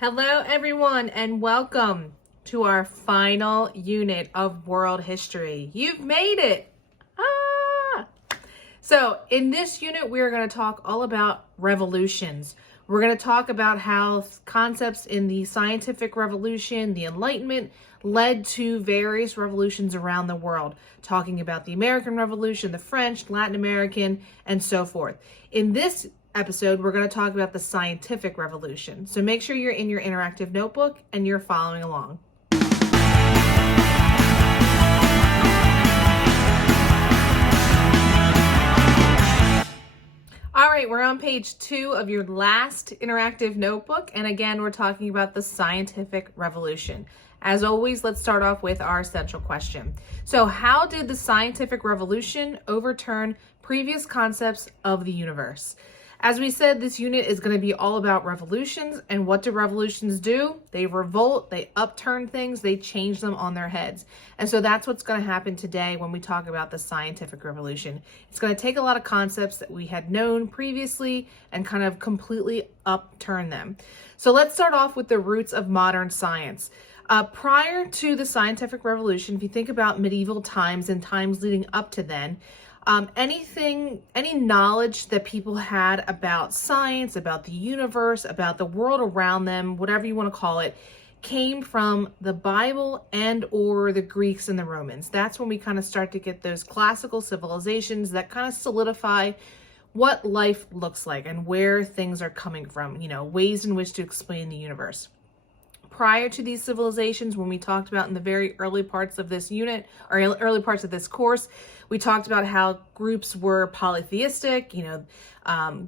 Hello, everyone, and welcome to our final unit of world history. You've made it! Ah! So, in this unit, we're going to talk all about revolutions. We're going to talk about how concepts in the scientific revolution, the Enlightenment, led to various revolutions around the world, talking about the American Revolution, the French, Latin American, and so forth. In this episode, we're going to talk about the scientific revolution. So make sure you're in your interactive notebook and you're following along. All right, we're on page 2 of your last interactive notebook. And again, we're talking about the scientific revolution. As always, let's start off with our central question. So how did the scientific revolution overturn previous concepts of the universe? As we said, this unit is going to be all about revolutions. And what do revolutions do? They revolt, they upturn things, they change them on their heads. And so that's what's going to happen today when we talk about the scientific revolution. It's going to take a lot of concepts that we had known previously and kind of completely upturn them. So let's start off with the roots of modern science. Prior to the scientific revolution, if you think about medieval times and times leading up to then, any knowledge that people had about science, about the universe, about the world around them, whatever you want to call it, came from the Bible and or the Greeks and the Romans. That's when we kind of start to get those classical civilizations that kind of solidify what life looks like and where things are coming from, ways in which to explain the universe. Prior to these civilizations, when we talked about in the very early parts of this unit, or early parts of this course, we talked about how groups were polytheistic,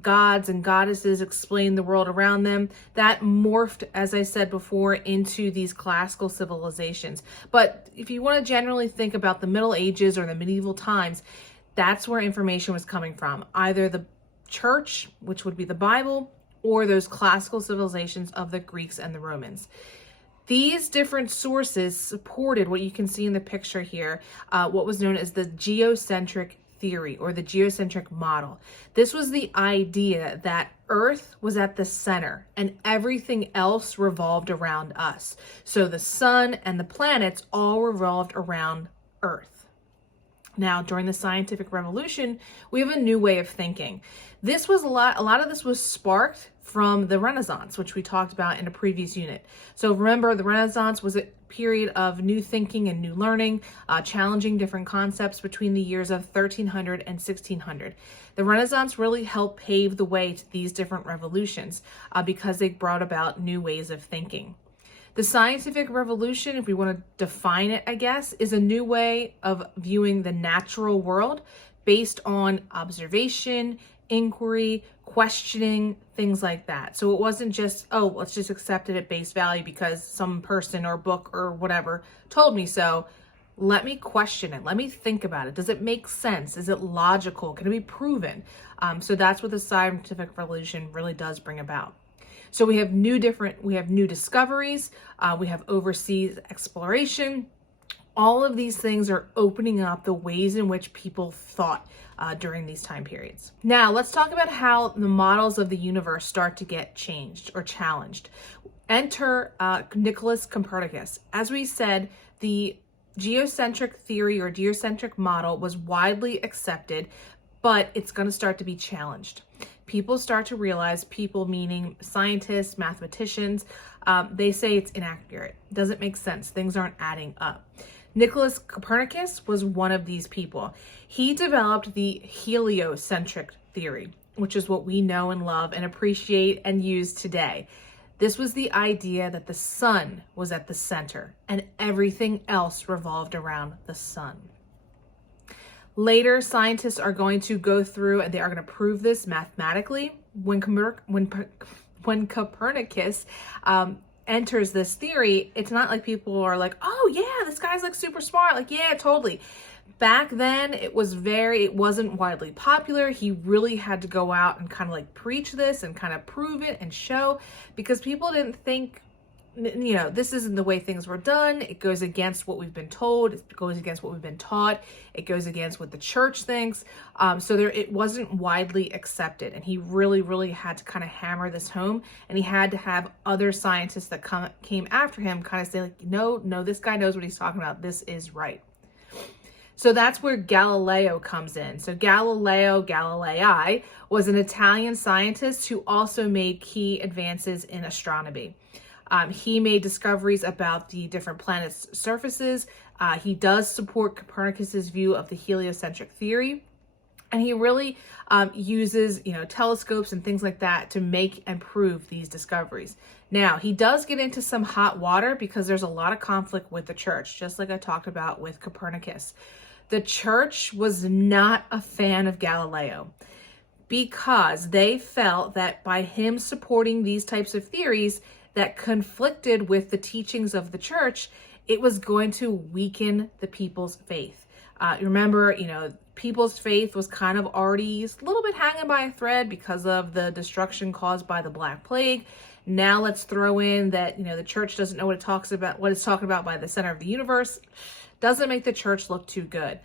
gods and goddesses explained the world around them. That morphed, as I said before, into these classical civilizations. But if you want to generally think about the Middle Ages or the medieval times, that's where information was coming from. Either the church, which would be the Bible, or those classical civilizations of the Greeks and the Romans. These different sources supported what you can see in the picture here, what was known as the geocentric theory or the geocentric model. This was the idea that Earth was at the center and everything else revolved around us. So the sun and the planets all revolved around Earth. Now, during the scientific revolution, we have a new way of thinking. This was a lot of this was sparked from the Renaissance, which we talked about in a previous unit. So remember, the Renaissance was a period of new thinking and new learning, challenging different concepts between the years of 1300 and 1600. The Renaissance really helped pave the way to these different revolutions because they brought about new ways of thinking. The scientific revolution, if we want to define it, I guess, is a new way of viewing the natural world based on observation, inquiry, questioning, things like that. So it wasn't just, let's just accept it at face value because some person or book or whatever told me so. Let me question it. Let me think about it. Does it make sense? Is it logical? Can it be proven? So that's what the scientific revolution really does bring about. So we have new discoveries, we have overseas exploration. All of these things are opening up the ways in which people thought during these time periods. Now, let's talk about how the models of the universe start to get changed or challenged. Enter Nicholas Copernicus. As we said, the geocentric theory or geocentric model was widely accepted, but it's going to start to be challenged. People start to realize, people meaning scientists, mathematicians, they say it's inaccurate. Doesn't make sense. Things aren't adding up. Nicholas Copernicus was one of these people. He developed the heliocentric theory, which is what we know and love and appreciate and use today. This was the idea that the sun was at the center and everything else revolved around the sun. Later, scientists are going to go through and they are going to prove this mathematically. When Copernicus enters this theory, it's not like people are like, oh yeah, this guy's like super smart. Like, yeah, totally. Back then, it wasn't widely popular. He really had to go out and kind of like preach this and kind of prove it and show, because people didn't think this isn't the way things were done. It goes against what we've been told. It goes against what we've been taught. It goes against what the church thinks. It wasn't widely accepted. And he really, really had to kind of hammer this home. And he had to have other scientists that came after him kind of say, like, no, this guy knows what he's talking about. This is right. So that's where Galileo comes in. So Galileo Galilei was an Italian scientist who also made key advances in astronomy. He made discoveries about the different planets' surfaces. He does support Copernicus's view of the heliocentric theory. And he really uses, telescopes and things like that to make and prove these discoveries. Now, he does get into some hot water because there's a lot of conflict with the church, just like I talked about with Copernicus. The church was not a fan of Galileo because they felt that by him supporting these types of theories that conflicted with the teachings of the church, it was going to weaken the people's faith. Remember, people's faith was kind of already a little bit hanging by a thread because of the destruction caused by the Black Plague. Now let's throw in that, the church doesn't know what it's talking about by the center of the universe. Doesn't make the church look too good.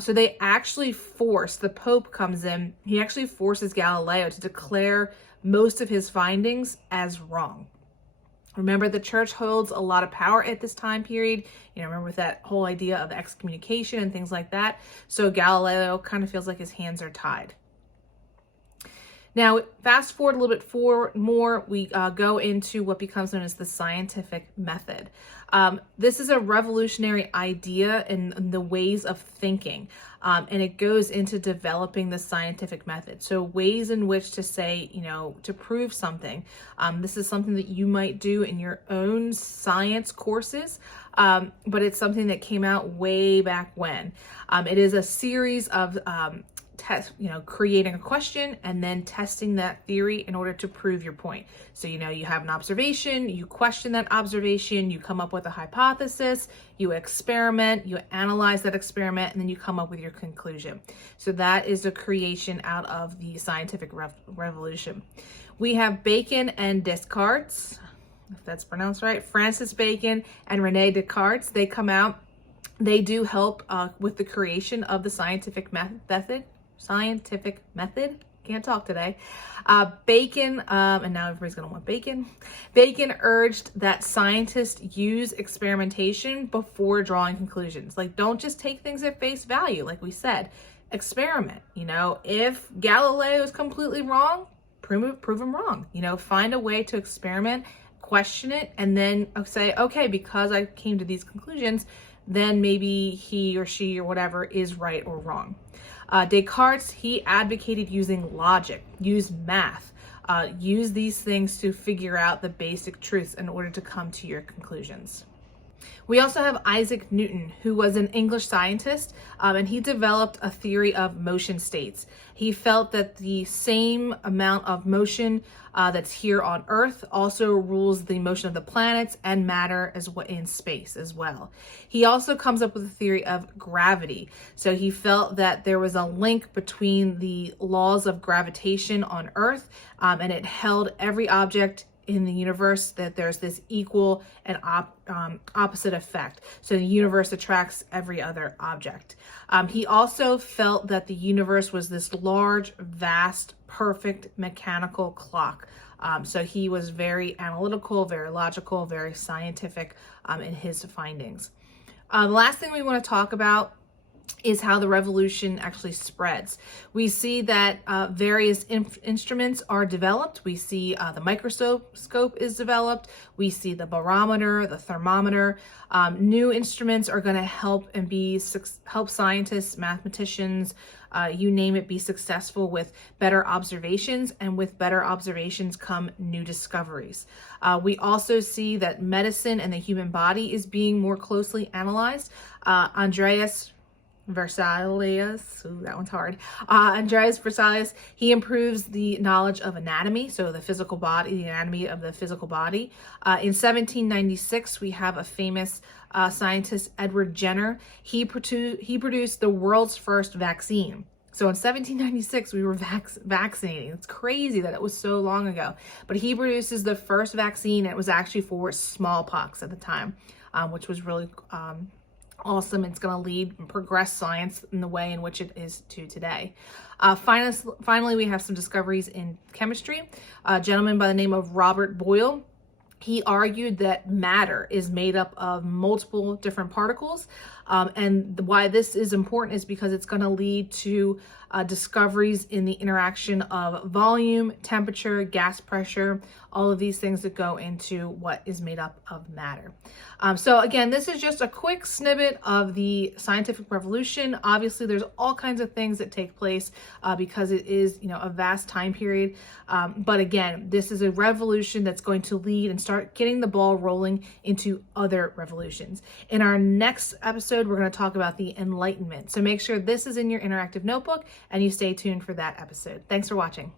So they actually the Pope comes in, he actually forces Galileo to declare most of his findings as wrong. Remember, the church holds a lot of power at this time period. Remember with that whole idea of excommunication and things like that. So Galileo kind of feels like his hands are tied. Now, fast forward a little bit more, we go into what becomes known as the scientific method. This is a revolutionary idea in the ways of thinking, and it goes into developing the scientific method. So ways in which to say, to prove something. This is something that you might do in your own science courses, but it's something that came out way back when. It is a series of creating a question and then testing that theory in order to prove your point. So, you have an observation, you question that observation, you come up with a hypothesis, you experiment, you analyze that experiment, and then you come up with your conclusion. So that is a creation out of the scientific revolution. We have Bacon and Descartes, if that's pronounced right, Francis Bacon and Rene Descartes. They come out, they do help with the creation of the scientific method. Can't talk today. Bacon, and now everybody's going to want bacon. Bacon urged that scientists use experimentation before drawing conclusions. Like, don't just take things at face value. Like we said, experiment. If Galileo is completely wrong, prove him wrong. Find a way to experiment, question it, and then say, okay, because I came to these conclusions, then maybe he or she or whatever is right or wrong. Descartes, he advocated using logic, use math, use these things to figure out the basic truths in order to come to your conclusions. We also have Isaac Newton, who was an English scientist, and he developed a theory of motion states. He felt that the same amount of motion that's here on Earth also rules the motion of the planets and matter as well in space as well. He also comes up with a theory of gravity. So he felt that there was a link between the laws of gravitation on Earth, and it held every object in the universe, that there's this equal and opposite effect. So the universe attracts every other object. He also felt that the universe was this large, vast, perfect mechanical clock. So he was very analytical, very logical, very scientific in his findings. The last thing we want to talk about is how the revolution actually spreads. We see that various instruments are developed. We see the microscope is developed. We see the barometer, the thermometer. New instruments are going to help scientists, mathematicians, you name it, be successful with better observations, and with better observations come new discoveries. We also see that medicine and the human body is being more closely analyzed. Andreas Vesalius, that one's hard. Andreas Vesalius, he improves the knowledge of anatomy, so the physical body, the anatomy of the physical body. In 1796, we have a famous scientist, Edward Jenner. He produced the world's first vaccine. So in 1796, we were vaccinating. It's crazy that it was so long ago. But he produces the first vaccine. And it was actually for smallpox at the time, which was really awesome. It's going to lead and progress science in the way in which it is to today. Finally, we have some discoveries in chemistry. A gentleman by the name of Robert Boyle. He argued that matter is made up of multiple different particles. And why this is important is because it's going to lead to discoveries in the interaction of volume, temperature, gas pressure, all of these things that go into what is made up of matter. So again, this is just a quick snippet of the scientific revolution. Obviously, there's all kinds of things that take place because it is, a vast time period. But again, this is a revolution that's going to lead and start getting the ball rolling into other revolutions. In our next episode, we're going to talk about the Enlightenment. So make sure this is in your interactive notebook and you stay tuned for that episode. Thanks for watching.